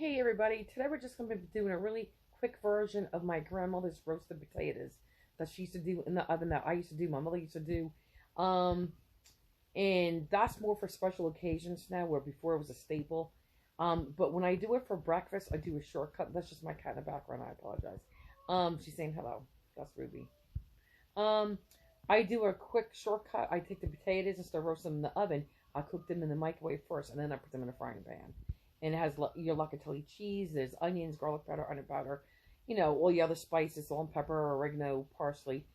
Hey everybody, today we're just going to be doing a really quick version of my grandmother's roasted potatoes that she used to do in the oven that I used to do, my mother used to do. Um, and that's more for special occasions now, where before it was a staple. But when I do it for breakfast, I do a shortcut. That's just my kind of background, I apologize. She's saying hello. That's Ruby. Um, I do a quick shortcut. I take the potatoes instead of roasting them in the oven. I cook them in the microwave first, and then I put them in a frying pan. And it has your locatelli cheese. There's onions, garlic powder, onion powder, all the other spices, salt and pepper, oregano, parsley,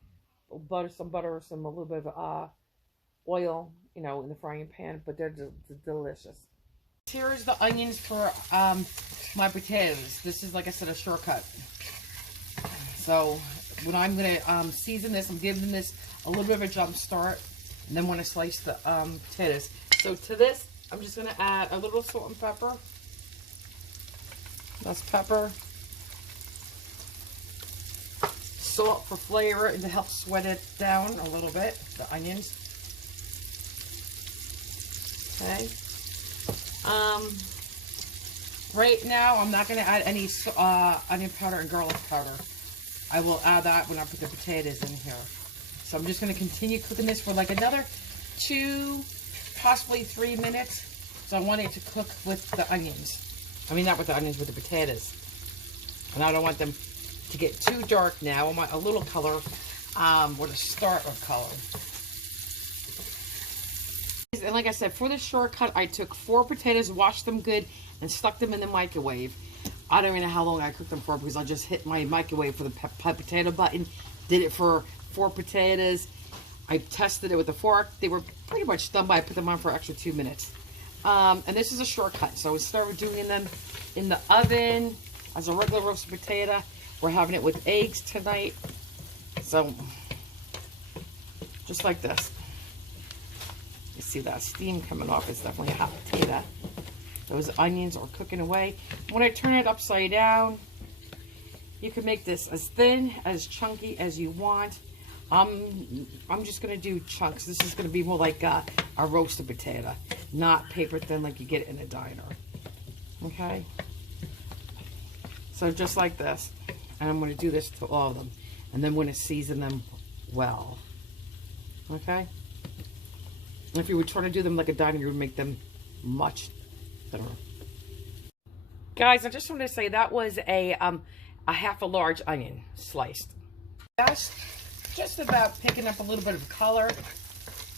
butter, some a little bit of oil, in the frying pan. But they're delicious. Here's the onions for my potatoes. This is, like I said, a shortcut. So when I'm gonna season this, I'm giving this a little bit of a jump start, and then when I slice the potatoes. So to this, I'm just gonna add a little salt and pepper. That's pepper. Salt for flavor and to help sweat it down a little bit, the onions. Okay. Right now, I'm not going to add any onion powder and garlic powder. I will add that when I put the potatoes in here. So I'm just going to continue cooking this for like another 2, possibly 3 minutes. So I want it to cook with the onions. I mean, not with the onions, with the potatoes. And I don't want them to get too dark now. I want a little color, or the start of color. And like I said, for the shortcut, I took 4 potatoes, washed them good, and stuck them in the microwave. I don't even know how long I cooked them for, because I just hit my microwave for the potato button. Did it for 4 potatoes. I tested it with a fork. They were pretty much done, but I put them on for an extra 2 minutes. And this is a shortcut. So instead of doing them in the oven as a regular roasted potato, we're having it with eggs tonight. So, just like this. You see that steam coming off. It's definitely a hot potato. Those onions are cooking away. When I turn it upside down, you can make this as thin, as chunky as you want. I'm just going to do chunks. This is going to be more like a roasted potato, not paper thin like you get in a diner. Okay? So just like this. And I'm going to do this to all of them. And then I'm going to season them well. Okay? And if you were trying to do them like a diner, you would make them much thinner. Guys, I just wanted to say that was a half a large onion sliced. Just about picking up a little bit of color.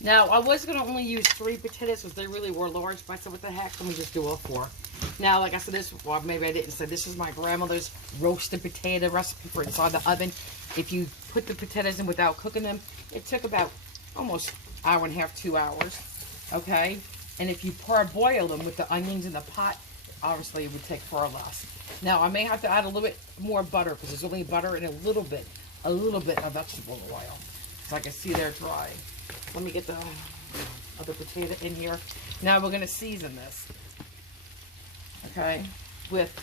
Now, I was going to only use 3 potatoes because they really were large, but I said, what the heck, let me just do all 4. Now, like I said, well, maybe I didn't say, this is my grandmother's roasted potato recipe for inside the oven. If you put the potatoes in without cooking them, it took about almost 1.5 hours, 2 hours, okay? And if you parboil them with the onions in the pot, obviously it would take far less. Now, I may have to add a little bit more butter because there's only butter and a little bit of vegetable oil. So I can see they're dry. Let me get the other potato in here. Now we're going to season this. Okay, with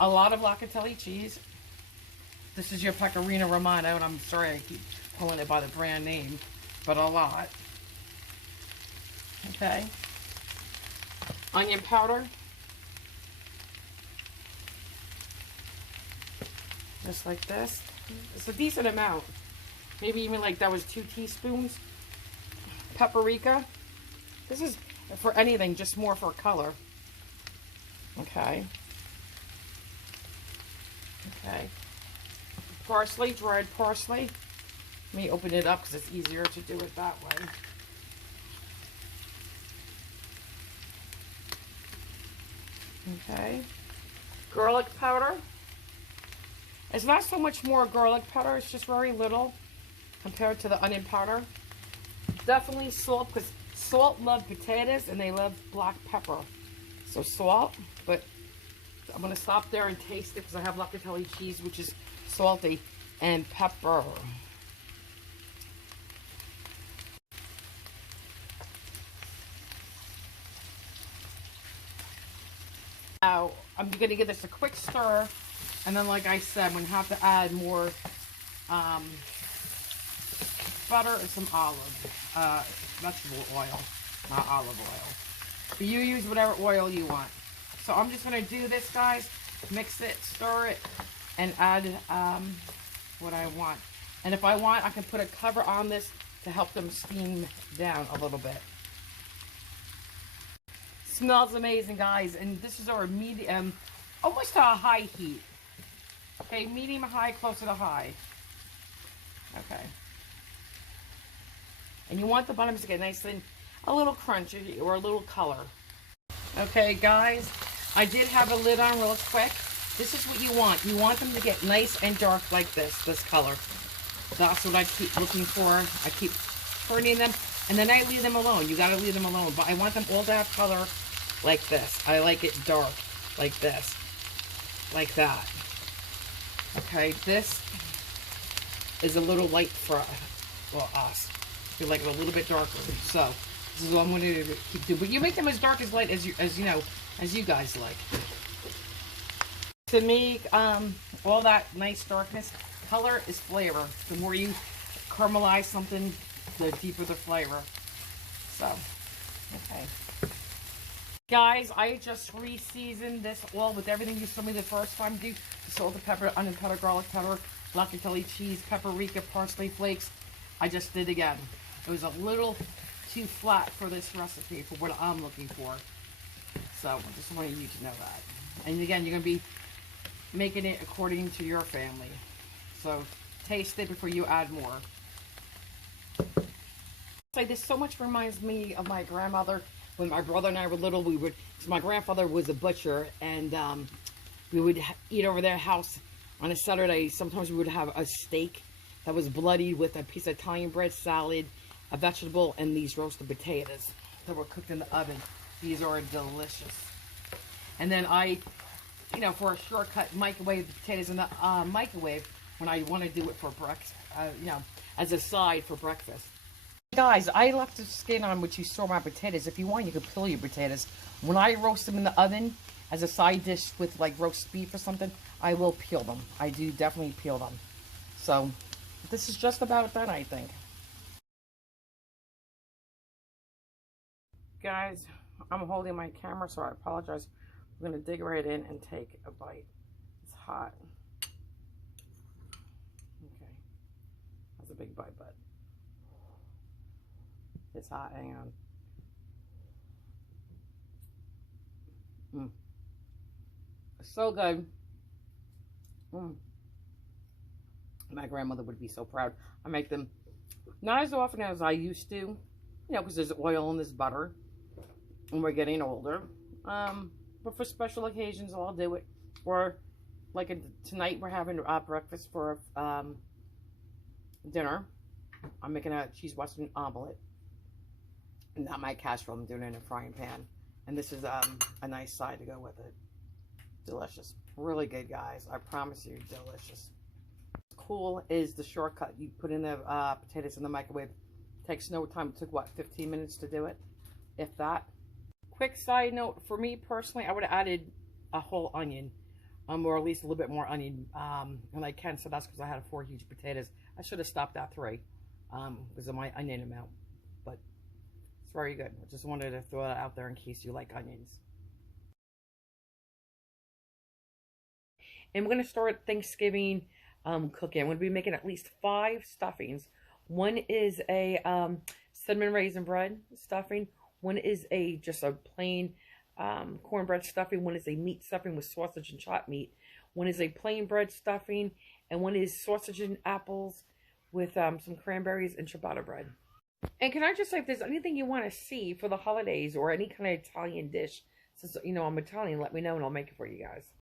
a lot of locatelli cheese. This is your Pecorino Romano, and I'm sorry I keep pulling it by the brand name, but a lot. Okay. Onion powder. Just like this. It's a decent amount. Maybe even like that was 2 teaspoons. Paprika. This is for anything, just more for color. Okay. Okay. Parsley, dried parsley. Let me open it up because it's easier to do it that way. Okay. Garlic powder. It's not so much more garlic powder, it's just very little compared to the onion powder. Definitely salt, because salt love potatoes and they love black pepper. So salt, but I'm going to stop there and taste it because I have locatelli cheese, which is salty, and pepper. Now, I'm going to give this a quick stir, and then like I said, I'm going to have to add more butter and some vegetable oil, not olive oil. But you use whatever oil you want. So I'm just going to do this, guys. Mix it, stir it, and add what I want. And if I want, I can put a cover on this to help them steam down a little bit. Smells amazing, guys. And this is our medium, almost to a high heat. Okay, medium high, closer to high. Okay. And you want the bottoms to get nice and a little crunchy or a little color. Okay, guys, I did have a lid on real quick. This is what you want. You want them to get nice and dark like this color. That's what I keep looking for. I keep turning them, and then I leave them alone. You gotta leave them alone. But I want them all to have color like this. I like it dark, like this, like that. Okay, this is a little light for us. You like it a little bit darker. So this is what I'm going to keep doing. But you make them as dark as light as you guys like. To me, all that nice darkness, color is flavor. The more you caramelize something, the deeper the flavor. So, okay. Guys, I just re-seasoned this all with everything you saw me the first time. Do salt, pepper, onion powder, garlic powder, black Italy cheese, paprika, parsley flakes. I just did again. It was a little too flat for this recipe for what I'm looking for. So I just wanted you to know that. And again, you're going to be making it according to your family. So taste it before you add more. Like this so much reminds me of my grandmother. When my brother and I were little, so my grandfather was a butcher, and we would eat over their house on a Saturday. Sometimes we would have a steak that was bloodied with a piece of Italian bread, salad, a vegetable, and these roasted potatoes that were cooked in the oven. These are delicious. And then I, for a shortcut, microwave the potatoes in the microwave when I want to do it for breakfast, as a side for breakfast. Guys, I left the skin on which you saw my potatoes. If you want, you can peel your potatoes. When I roast them in the oven as a side dish with like roast beef or something, I will peel them. I do definitely peel them. So this is just about done, I think. Guys, I'm holding my camera, so I apologize. I'm going to dig right in and take a bite. It's hot. Okay. That's a big bite, but it's hot. Hang on. So good. My grandmother would be so proud. I make them not as often as I used to, because there's oil and there's butter, and we're getting older. But for special occasions, I'll do it. Or like tonight, we're having breakfast for dinner. I'm making a cheese Western omelet. Not my casserole. I'm doing it in a frying pan. And this is a nice side to go with it. Delicious. Really good, guys. I promise you, delicious. Cool is the shortcut. You put in the potatoes in the microwave. Takes no time. It took, what, 15 minutes to do it? If that. Quick side note, for me personally, I would have added a whole onion. Or at least a little bit more onion. And I can, so that's because I had 4 huge potatoes. I should have stopped at 3 because of my onion amount. But it's very good. I just wanted to throw that out there in case you like onions. And we're going to start Thanksgiving cooking. I'm going to be making at least 5 stuffings. One is a cinnamon raisin bread stuffing. One is just a plain cornbread stuffing. One is a meat stuffing with sausage and chopped meat. One is a plain bread stuffing. And one is sausage and apples with some cranberries and ciabatta bread. And can I just say, if there's anything you want to see for the holidays or any kind of Italian dish, since, I'm Italian, let me know and I'll make it for you guys.